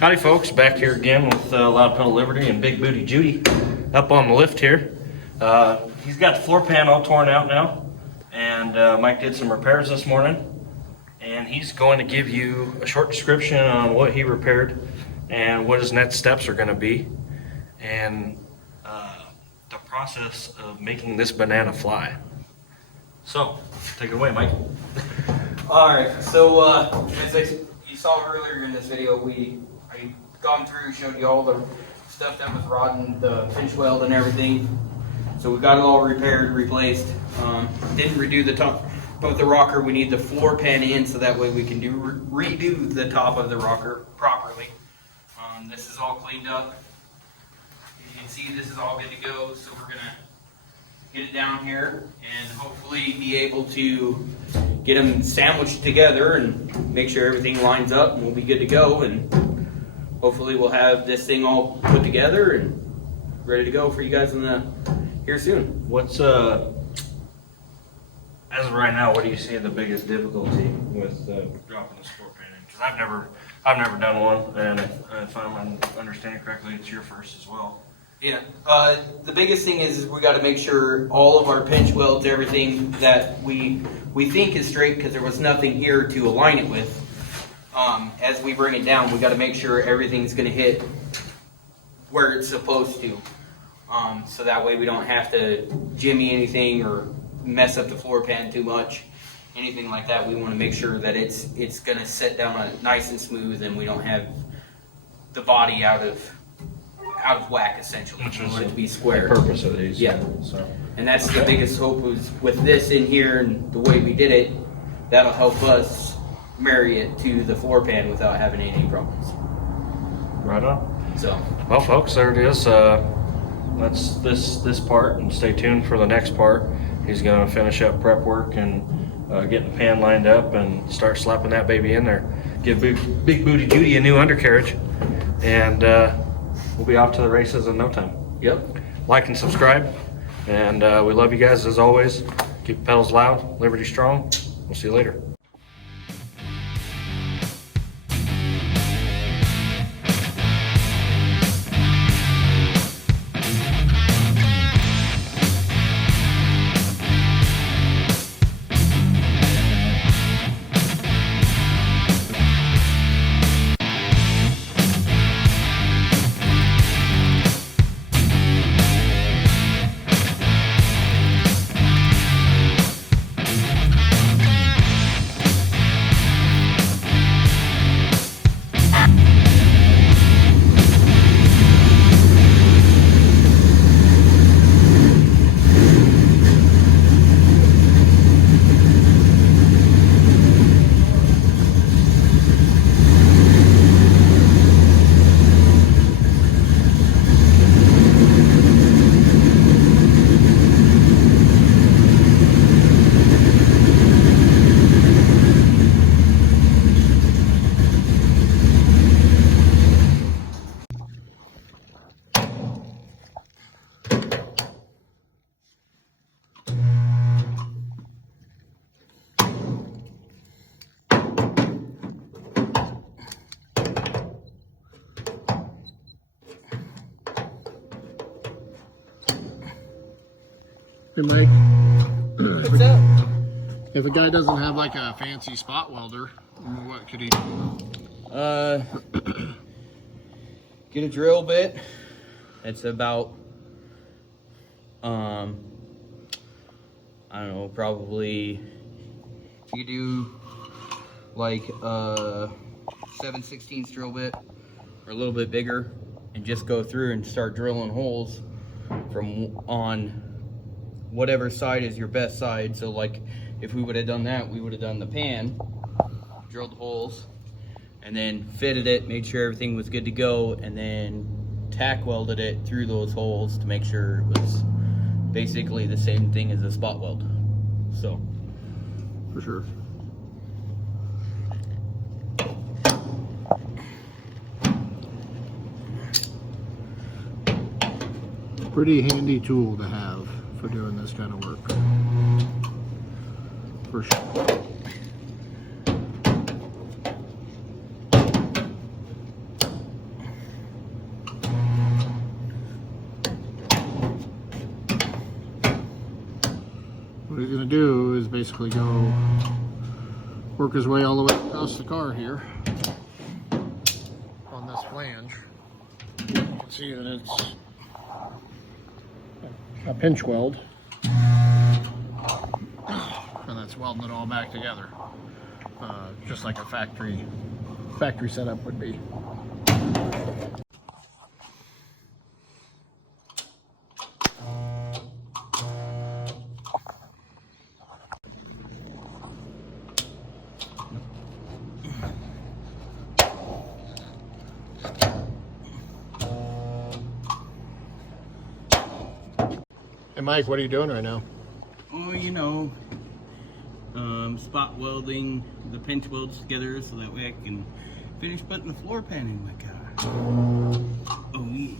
Howdy folks, back here again with Loud Pedal Liberty and Big Booty Judy up on the lift here. He's got the floor pan all torn out now, and Mike did some repairs this morning, and he's going to give you a short description on what he repaired and what his next steps are going to be, and the process of making this banana fly. So, take it away, Mike. Alright, so as you saw earlier in this video, I gone through, showed you all the stuff that was rotten, the pinch weld and everything. So we got it all repaired, replaced. Didn't redo the top of the rocker. We need the floor pan in so that way we can redo the top of the rocker properly. This is all cleaned up. As you can see, this is all good to go. So we're gonna get it down here and hopefully be able to get them sandwiched together and make sure everything lines up, and we'll be good to go. And hopefully we'll have this thing all put together and ready to go for you guys here soon. What's as of right now, what do you see the biggest difficulty with dropping this floor pan in? Because I've never done one, and if I'm understanding correctly, it's your first as well. Yeah, the biggest thing is we got to make sure all of our pinch welds, everything that we think is straight, because there was nothing here to align it with. As we bring it down, we got to make sure everything's going to hit where it's supposed to, so that way we don't have to jimmy anything or mess up the floor pan too much, anything like that. We want to make sure that it's going to set down nice and smooth, and we don't have the body out of whack, essentially. Which we is want it to be square. The purpose of these. Yeah. So. And that's the biggest hope was with this in here and the way we did it, that'll help us marry it to the floor pan without having any problems. Right on. So. Well, folks, there it is. That's this part, and stay tuned for the next part. He's going to finish up prep work and get the pan lined up and start slapping that baby in there. Give Big Booty Judy a new undercarriage, and we'll be off to the races in no time. Yep. Like and subscribe, and we love you guys as always. Keep the pedals loud, Liberty strong. We'll see you later. Hey Mike, What's up? if a guy doesn't have like a fancy spot welder, what could he do? Get a drill bit. It's about, I don't know, probably, you do like a 7/16 drill bit or a little bit bigger, and just go through and start drilling holes from on whatever side is your best side. So like if we would have done that, we would have done the pan, drilled holes, and then fitted it, made sure everything was good to go, and then tack welded it through those holes to make sure it was basically the same thing as a spot weld. So For sure. Pretty handy tool to have for doing this kind of work. For sure. he's gonna do is basically go work his way all the way across the car here on this flange. You can see that it's a pinch weld, and that's welding it all back together, just like a factory setup would be. Hey Mike, what are you doing right now? Oh, you know, spot welding the pinch welds together so that way I can finish putting the floor pan in my car. Oh yeah.